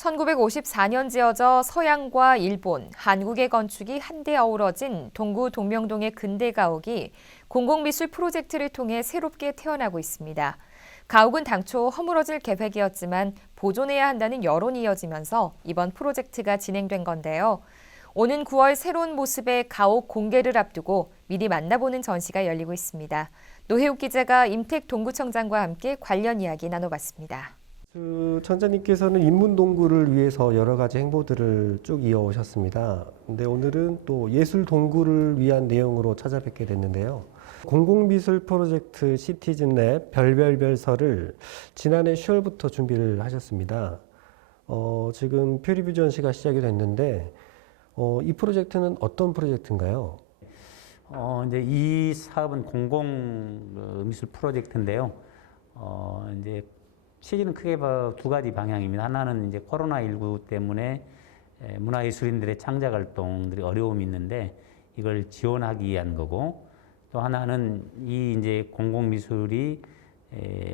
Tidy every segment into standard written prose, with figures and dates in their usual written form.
1954년 지어져 서양과 일본, 한국의 건축이 한데 어우러진 동구 동명동의 근대 가옥이 공공미술 프로젝트를 통해 새롭게 태어나고 있습니다. 가옥은 당초 허물어질 계획이었지만 보존해야 한다는 여론이 이어지면서 이번 프로젝트가 진행된 건데요. 오는 9월 새로운 모습의 가옥 공개를 앞두고 미리 만나보는 전시가 열리고 있습니다. 노혜욱 기자가 임택 동구청장과 함께 관련 이야기 나눠봤습니다. 청장님께서는 인문동구를 위해서 여러 가지 행보들을 쭉 이어오셨습니다. 근데 오늘은 또 예술동구를 위한 내용으로 찾아뵙게 됐는데요. 공공미술 프로젝트 시티즌랩 별별별서를 지난해 10월부터 준비를 하셨습니다. 지금 표리뷰 전시가 시작이 됐는데 이 프로젝트는 어떤 프로젝트인가요? 이제 이 사업은 공공미술 프로젝트인데요. 이제 취지는 크게 두 가지 방향입니다. 하나는 이제 코로나19 때문에 문화예술인들의 창작 활동들이 어려움이 있는데 이걸 지원하기 위한 거고, 또 하나는 이 이제 공공미술이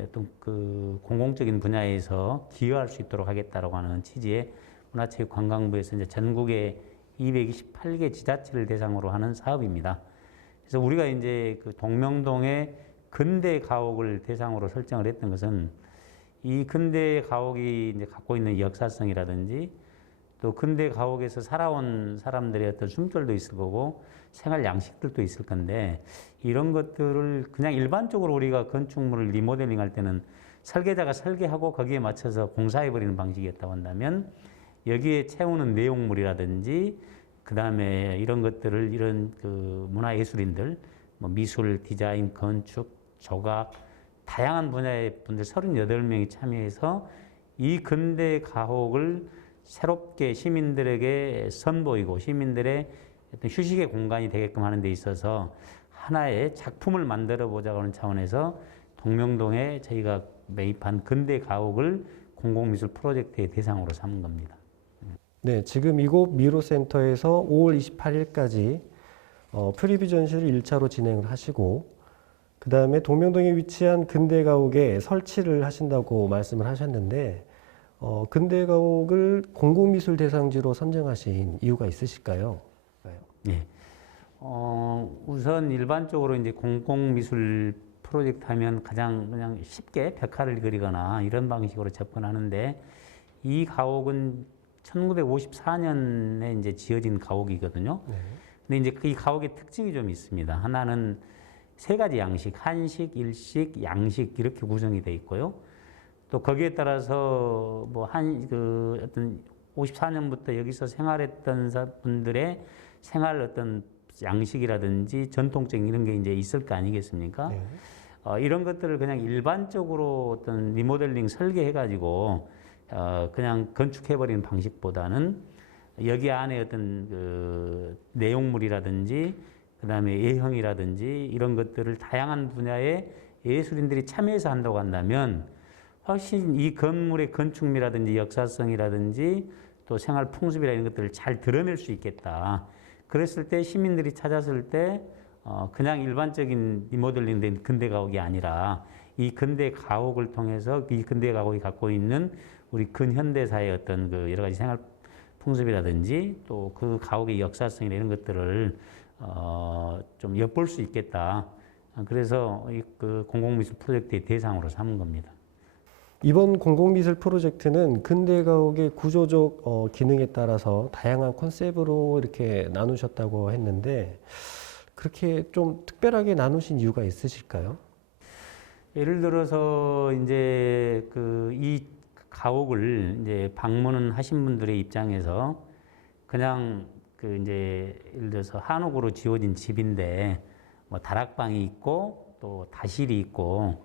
어떤 그 공공적인 분야에서 기여할 수 있도록 하겠다라고 하는 취지의 문화체육관광부에서 이제 전국의 228개 지자체를 대상으로 하는 사업입니다. 그래서 우리가 이제 그 동명동의 근대 가옥을 대상으로 설정을 했던 것은 이 근대 가옥이 이제 갖고 있는 역사성이라든지 또 근대 가옥에서 살아온 사람들의 어떤 숨결도 있을 거고 생활 양식들도 있을 건데, 이런 것들을 그냥 일반적으로 우리가 건축물을 리모델링 할 때는 설계자가 설계하고 거기에 맞춰서 공사해버리는 방식이었다고 한다면, 여기에 채우는 내용물이라든지 그다음에 이런 것들을 이런 그 문화예술인들, 뭐 미술, 디자인, 건축, 조각, 다양한 분야의 분들 38명이 참여해서 이 근대 가옥을 새롭게 시민들에게 선보이고 시민들의 어떤 휴식의 공간이 되게끔 하는 데 있어서 하나의 작품을 만들어 보자고 하는 차원에서 동명동에 저희가 매입한 근대 가옥을 공공미술 프로젝트의 대상으로 삼은 겁니다. 네, 지금 이곳 미로센터에서 5월 28일까지 프리뷰 전시를 1차로 진행을 하시고, 그 다음에 동명동에 위치한 근대 가옥에 설치를 하신다고 말씀을 하셨는데, 근대 가옥을 공공미술 대상지로 선정하신 이유가 있으실까요? 네. 우선 일반적으로 이제 공공미술 프로젝트 하면 가장 그냥 쉽게 벽화를 그리거나 이런 방식으로 접근하는데, 이 가옥은 1954년에 이제 지어진 가옥이거든요. 네. 근데 이제 이 가옥의 특징이 좀 있습니다. 하나는 세 가지 양식, 한식, 일식, 양식 이렇게 구성이 돼 있고요. 또 거기에 따라서 뭐 어떤 54년부터 여기서 생활했던 분들의 생활 어떤 양식이라든지 전통적인 이런 게 이제 있을 거 아니겠습니까? 네. 이런 것들을 그냥 일반적으로 어떤 리모델링 설계해가지고 그냥 건축해버리는 방식보다는 여기 안에 어떤 그 내용물이라든지 그다음에 예형이라든지 이런 것들을 다양한 분야의 예술인들이 참여해서 한다고 한다면 훨씬 이 건물의 건축미라든지 역사성이라든지 또 생활 풍습이라 이런 것들을 잘 드러낼 수 있겠다. 그랬을 때 시민들이 찾았을 때 그냥 일반적인 리모델링 된 근대 가옥이 아니라 이 근대 가옥을 통해서 이 근대 가옥이 갖고 있는 우리 근현대사의 어떤 그 여러 가지 생활 풍습이라든지 또 그 가옥의 역사성이나 이런 것들을 좀 엿볼 수 있겠다. 그래서 그 공공미술 프로젝트의 대상으로 삼은 겁니다. 이번 공공미술 프로젝트는 근대 가옥의 구조적 기능에 따라서 다양한 컨셉으로 이렇게 나누셨다고 했는데, 그렇게 좀 특별하게 나누신 이유가 있으실까요? 예를 들어서 이제 이 가옥을 이제 방문은 하신 분들의 입장에서 그냥 이제 예를 들어서 한옥으로 지어진 집인데 뭐 다락방이 있고 또 다실이 있고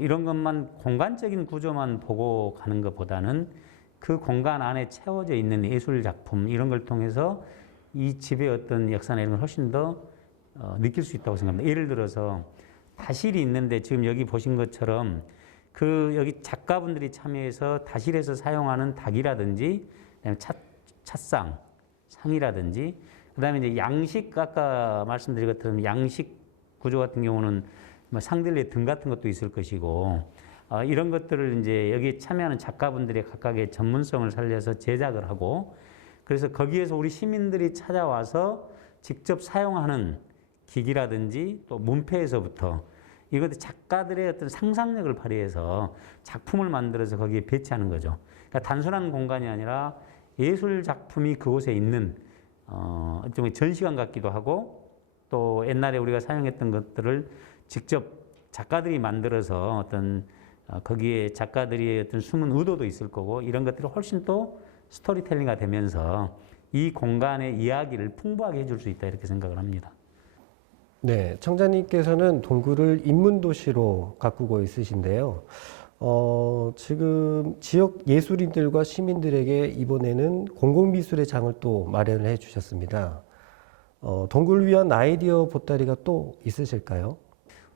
이런 것만 공간적인 구조만 보고 가는 것보다는 그 공간 안에 채워져 있는 예술 작품 이런 걸 통해서 이 집의 어떤 역사나 이런 걸 훨씬 더 느낄 수 있다고 생각합니다. 예를 들어서 다실이 있는데 지금 여기 보신 것처럼 여기 작가분들이 참여해서 다실에서 사용하는 닭이라든지 찻상, 상이라든지 그다음에 이제 양식 아까 말씀드린 것처럼 양식 구조 같은 경우는 뭐 상들레 등 같은 것도 있을 것이고 이런 것들을 이제 여기 참여하는 작가분들의 각각의 전문성을 살려서 제작을 하고 그래서 거기에서 우리 시민들이 찾아와서 직접 사용하는 기기라든지 또 문패에서부터 이것들 작가들의 어떤 상상력을 발휘해서 작품을 만들어서 거기에 배치하는 거죠. 그러니까 단순한 공간이 아니라 예술 작품이 그곳에 있는 일종의 전시관 같기도 하고 또 옛날에 우리가 사용했던 것들을 직접 작가들이 만들어서 어떤 거기에 작가들이 어떤 숨은 의도도 있을 거고 이런 것들이 훨씬 또 스토리텔링가 되면서 이 공간의 이야기를 풍부하게 해줄 수 있다 이렇게 생각을 합니다. 네, 청장님께서는 동구를 인문도시로 가꾸고 있으신데요. 지금 지역 예술인들과 시민들에게 이번에는 공공미술의 장을 또 마련을 해 주셨습니다. 동구를 위한 아이디어 보따리가 또 있으실까요?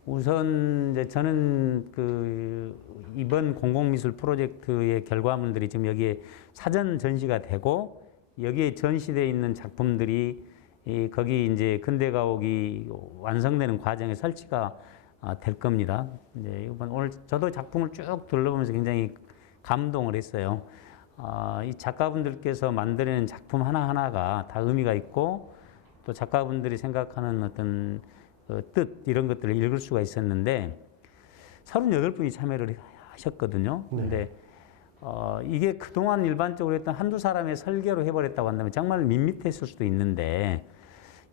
우선 이제 저는 이번 공공미술 프로젝트의 결과물들이 지금 여기에 사전 전시가 되고 여기에 전시되어 있는 작품들이 거기 이제 근대가옥이 완성되는 과정에 설치가 될 겁니다. 이제 이번 오늘 저도 작품을 쭉 둘러보면서 굉장히 감동을 했어요. 이 작가분들께서 만들어낸 작품 하나하나가 다 의미가 있고 또 작가분들이 생각하는 어떤 뜻 이런 것들을 읽을 수가 있었는데 38분이 참여를 하셨거든요. 근데 이게 그동안 일반적으로 했던 한두 사람의 설계로 해버렸다고 한다면 정말 밋밋했을 수도 있는데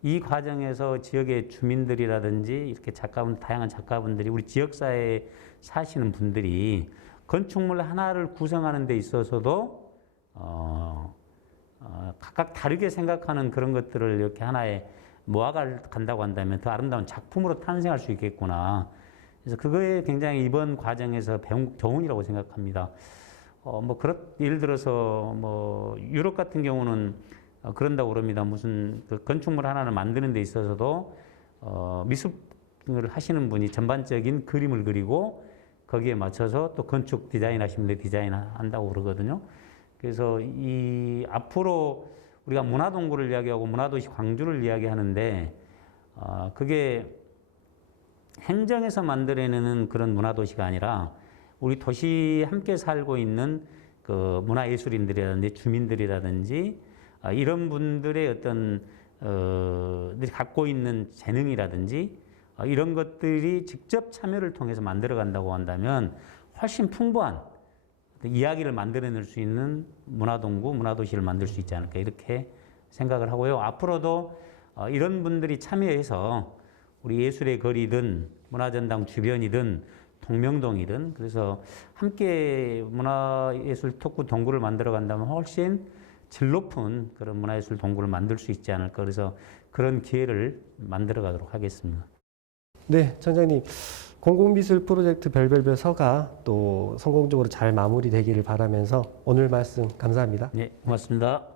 이 과정에서 지역의 주민들이라든지 이렇게 다양한 작가분들이 우리 지역사회에 사시는 분들이 건축물 하나를 구성하는 데 있어서도 각각 다르게 생각하는 그런 것들을 이렇게 하나에 모아간다고 한다면 더 아름다운 작품으로 탄생할 수 있겠구나. 그래서 그거에 굉장히 이번 과정에서 배운 교훈이라고 생각합니다. 예를 들어서 유럽 같은 경우는 그런다고 그럽니다. 무슨 건축물 하나를 만드는 데 있어서도 미술을 하시는 분이 전반적인 그림을 그리고 거기에 맞춰서 또 건축 디자인 하시는 데 디자인한다고 그러거든요. 그래서 앞으로 우리가 문화동구를 이야기하고 문화도시 광주를 이야기하는데 그게 행정에서 만들어내는 그런 문화도시가 아니라 우리 도시 함께 살고 있는 그 문화예술인들이라든지 주민들이라든지 이런 분들의 어떤 갖고 있는 재능이라든지 이런 것들이 직접 참여를 통해서 만들어 간다고 한다면 훨씬 풍부한 이야기를 만들어낼 수 있는 문화동구, 문화도시를 만들 수 있지 않을까 이렇게 생각을 하고요. 앞으로도 이런 분들이 참여해서 우리 예술의 거리든 문화전당 주변이든 동명동이든 그래서 함께 문화예술 특구 동구를 만들어 간다면 훨씬 질 높은 그런 문화예술 동구를 만들 수 있지 않을까 그래서 그런 기회를 만들어 가도록 하겠습니다. 네, 청장님. 공공미술 프로젝트 별별별 서가 또 성공적으로 잘 마무리되기를 바라면서 오늘 말씀 감사합니다. 네, 고맙습니다.